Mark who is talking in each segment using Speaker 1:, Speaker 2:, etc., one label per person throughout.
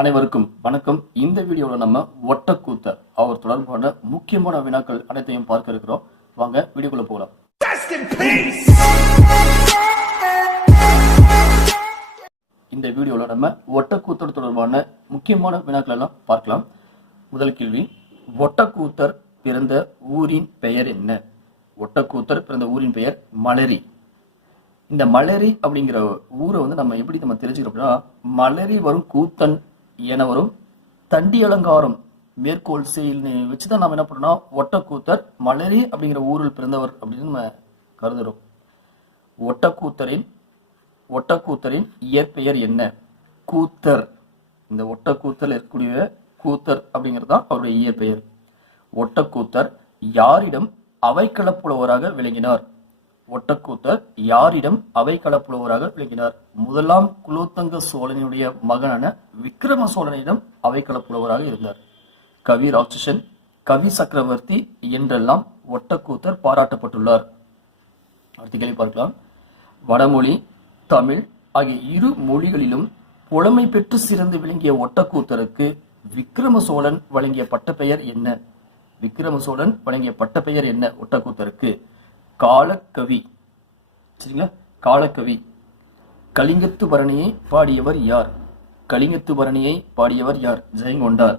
Speaker 1: அனைவருக்கும் வணக்கம். இந்த வீடியோவில் நம்ம ஒட்டக்கூத்தர் அவர் தொடர்பான முக்கியமான வினாக்கள் அனைத்தையும் பார்க்க இருக்கிறோம். வாங்க வீடியோக்குள்ள போகலாம்! இந்த வீடியோவில் நம்ம ஒட்டக்கூத்தர் தொடர்பான முக்கியமான வினாக்கள் எல்லாம் பார்க்கலாம். முதல் கேள்வி ஒட்டக்கூத்தர் பிறந்த ஊரின் பெயர் என்ன? ஒட்டக்கூத்தர் பிறந்த ஊரின் பெயர் மலரி. இந்த மலரி அப்படிங்கிற ஊரை வந்து நம்ம எப்படி நம்ம தெரிஞ்சுக்கிறோம் அப்படின்னா மலரி வரும் கூத்தன் என வரும். தண்டி அலங்காரம் மேற்கோள் செயல்னு வச்சுதான் நம்ம என்ன பண்ணோம்னா ஒட்டக்கூத்தர் மலரி அப்படிங்கிற ஊரில் பிறந்தவர் அப்படின்னு நம்ம கருதுறோம். ஒட்டக்கூத்தரின் ஒட்டக்கூத்தரின் இயற்பெயர் என்ன? கூத்தர். இந்த ஒட்டக்கூத்தல் இருக்கக்கூடிய கூத்தர் அப்படிங்கிறது தான் அவருடைய இயற்பெயர். ஒட்டக்கூத்தர் யாரிடம் அவைக்களப்புலவராக விளங்கினார்? ஒட்டக்கூத்தர் யாரிடம் அவைக்களப்புலவராக விளங்கினார். முதலாம் குலோத்தங்க சோழனுடைய மகனான விக்ரம சோழனிடம் அவைக்களப்புலவராக இருந்தார். கவி ராட்சசன் கவி சக்கரவர்த்தி என்றெல்லாம் ஒட்டக்கூத்தர் பாராட்டப்பட்டுள்ளார். அடுத்த கேள்வி பார்க்கலாம். வடமொழி தமிழ் ஆகிய இரு மொழிகளிலும் புலமை பெற்று சிறந்து விளங்கிய ஒட்டக்கூத்தருக்கு விக்ரம சோழன் வழங்கிய பட்டப்பெயர் என்ன? விக்ரம சோழன் வழங்கிய பட்டப்பெயர் என்ன ஒட்டக்கூத்தருக்கு? காலக்கவி. சரிங்களா? காலக்கவி. கலிங்கத்து பரணியை பாடியவர் யார்? கலிங்கத்து பரணியை பாடியவர் யார்? ஜெயங்கொண்டார்.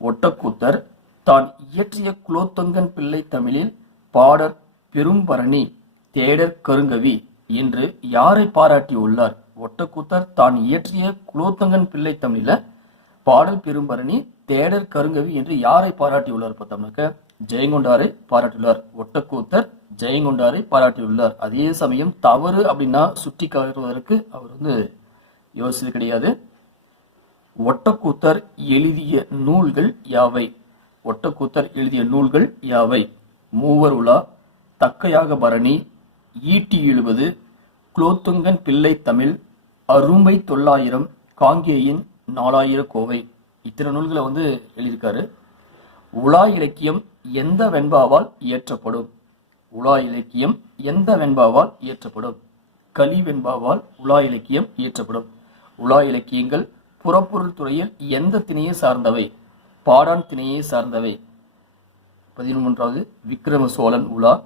Speaker 1: ஒட்டக்கூத்தர். தான் இயற்றிய குலோத்தங்கன் பிள்ளை தமிழில் பாடற் பெரும்பரணி தேடர் கருங்கவி என்று யாரை பாராட்டியுள்ளார்? ஒட்டக்கூத்தர் தான் இயற்றிய குலோத்தங்கன் பிள்ளை தமிழில பாடல் பெரும்பரணி தேடர் கருங்கவி என்று யாரை பாராட்டியுள்ளார் பார்த்தோம்னாக்க ஜெயங்கொண்டாரை பாராட்டியுள்ளார். ஒட்டக்கூத்தர் ஜெயங்கொண்டாரை பாராட்டியுள்ளார். அதே சமயம் தவறு அப்படின்னா சுட்டி காட்டுவதற்கு அவர் வந்து யோசிச்சது கிடையாது. ஒட்டக்கூத்தர் எழுதிய நூல்கள் யாவை? ஒட்டக்கூத்தர் எழுதிய நூல்கள் யாவை? மூவர் உலா தக்கையாக பரணி ஈட்டி எழுபது குலோத்துங்கன் பிள்ளை தமிழ் அரும்பை தொள்ளாயிரம் காங்கேயின் நாலாயிர கோவை. இத்தனை நூல்களை வந்து எழுதியிருக்காரு. உலா இலக்கியம் எந்த வெண்பாவால் இயற்றப்படும்? உலா இலக்கியம் எந்த வெண்பாவால் இயற்றப்படும்? கலி வெண்பாவால் உலா இலக்கியம் இயற்றப்படும். உலா இலக்கியங்கள் புறப்பொருள் துறையில் எந்த திணையை சார்ந்தவை? பாடான் திணையை சார்ந்தவை. பதிமூன்றாவது விக்ரம சோழன் உலா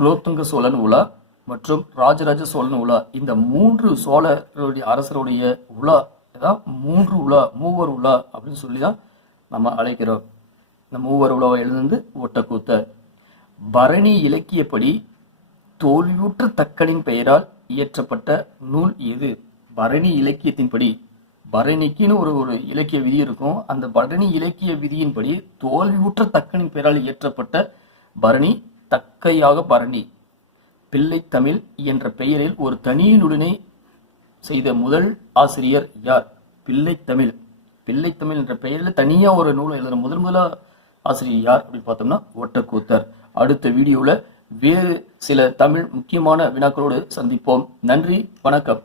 Speaker 1: குலோத்துங்க சோழன் உலா மற்றும் ராஜராஜ சோழன் உலா. இந்த மூன்று சோழருடைய அரசருடைய உலா தான் மூன்று உலா மூவர் உலா அப்படின்னு சொல்லி தான் நம்ம அழைக்கிறோம். இந்த மூவர் உலாவை எழுந்து ஒட்டக்கூத்தர் பரணி இலக்கியப்படி தோல்வியுற்ற தக்கனின் பெயரால் இயற்றப்பட்ட நூல் எது? பரணி இலக்கியத்தின்படி. பரணிக்குன்னு ஒரு ஒரு இலக்கிய விதி இருக்கும். அந்த பரணி இலக்கிய விதியின்படி தோல்வியுற்ற தக்கனின் பெயரால் இயற்றப்பட்ட பரணி தக்கையாக பரணி. பிள்ளை தமிழ் என்ற பெயரில் ஒரு தனி நூலினை செய்த முதல் ஆசிரியர் யார்? பிள்ளை தமிழ். பிள்ளை தமிழ் என்ற பெயரில் தனியா ஒரு நூலை எழுதுற முதல் முதலா ஆசிரியர் யார் அப்படின்னு பார்த்தோம்னா ஒட்டக்கூத்தர் அடுத்த வீடியோவில் வேறு சில தமிழ் முக்கியமான வினாக்களோடு சந்திப்போம். நன்றி வணக்கம்.